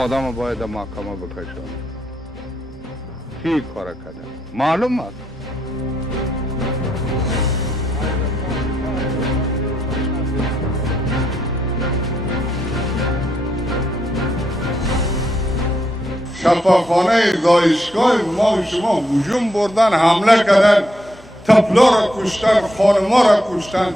آدم باید محکمه بکشن. کی کار کرده معلوم است. شفاخانه دایشگاه ما و شما هجوم بردن، حمله کردن، طفلا را کشتن، خانما را کشتن.